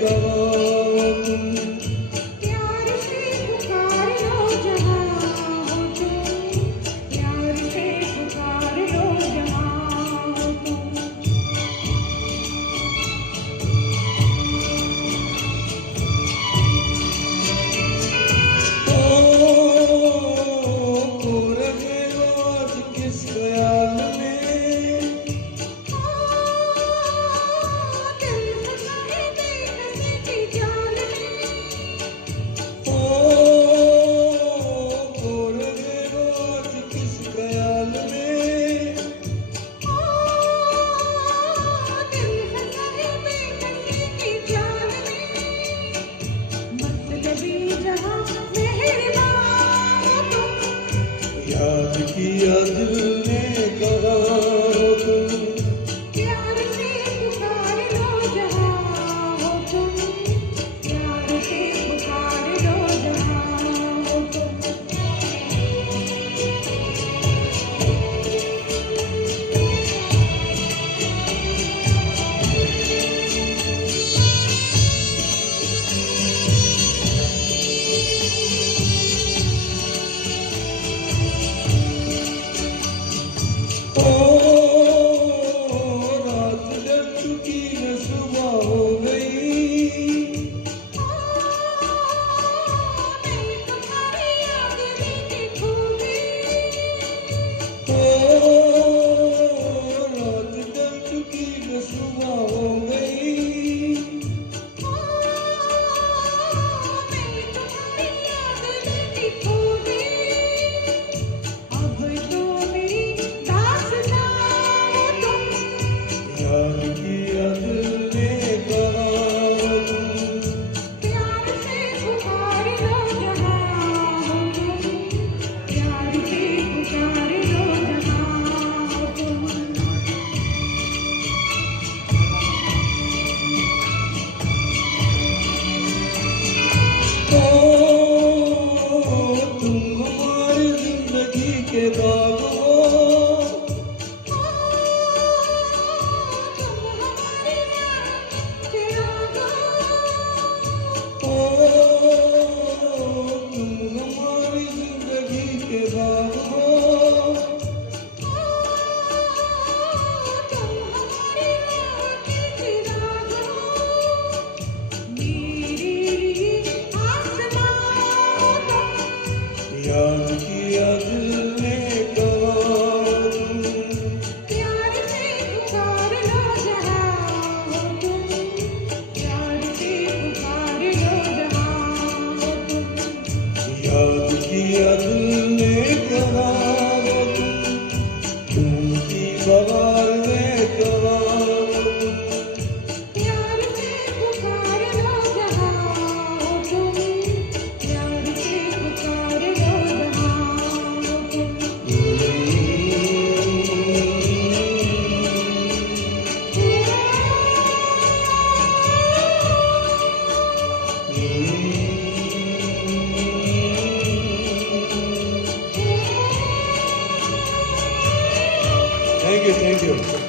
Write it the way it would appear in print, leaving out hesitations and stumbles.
गवाओ तुम। प्यार से पुकार लो जहाँ हो तुम, प्यार से पुकार लो जहाँ हो तुम। खो रहे हो आज किस ख्याल में, दिल फंसाए बेकसी की जाल में, खो रहे हो आज किस ख्याल में। दिल फंसाए बेकसी की जाल में। मतलबी जहाँ मेहरबान हो तुम, याद किया दिल ने कहा हो तुम। प्यार से पुकार लो जहाँ हो तुम, प्यार से पुकार लो जहाँ हो तुम। रात जब चुकी न सुबह हो गई, मैं तुम्हारी याद लेके खो गई। रात जब चुकी न सुबह हो गई। मैं तुम्हारी याद लेके खो गई। अब तो मेरी दास्तां हो तुम, याद किया दिल ने कहा हो तुम। प्यार से पुकार लो जहाँ हो तुम, प्यार से पुकार लो जहाँ हो तुम। तुम हमारी जिंदगी के बाग हो, तुम हमारी जान के आगा, तुम हमारी जिंदगी के बाग हो। तुम हमारी राह के चिराग हो। मेरे लिए आसमां हो तुम, याद किया दिल ने कहा तुम। प्यार से पुकार लो जहाँ हो तुम, प्यार से पुकार लो जहाँ हो तुम। याद किया दिल ने कहा वो तुम, झूठी बवाल ने कहा वो तुम। प्यार से पुकार लो जहाँ हो तुम, प्यार से पुकार लो जहाँ हो तुम। Thank you, thank you.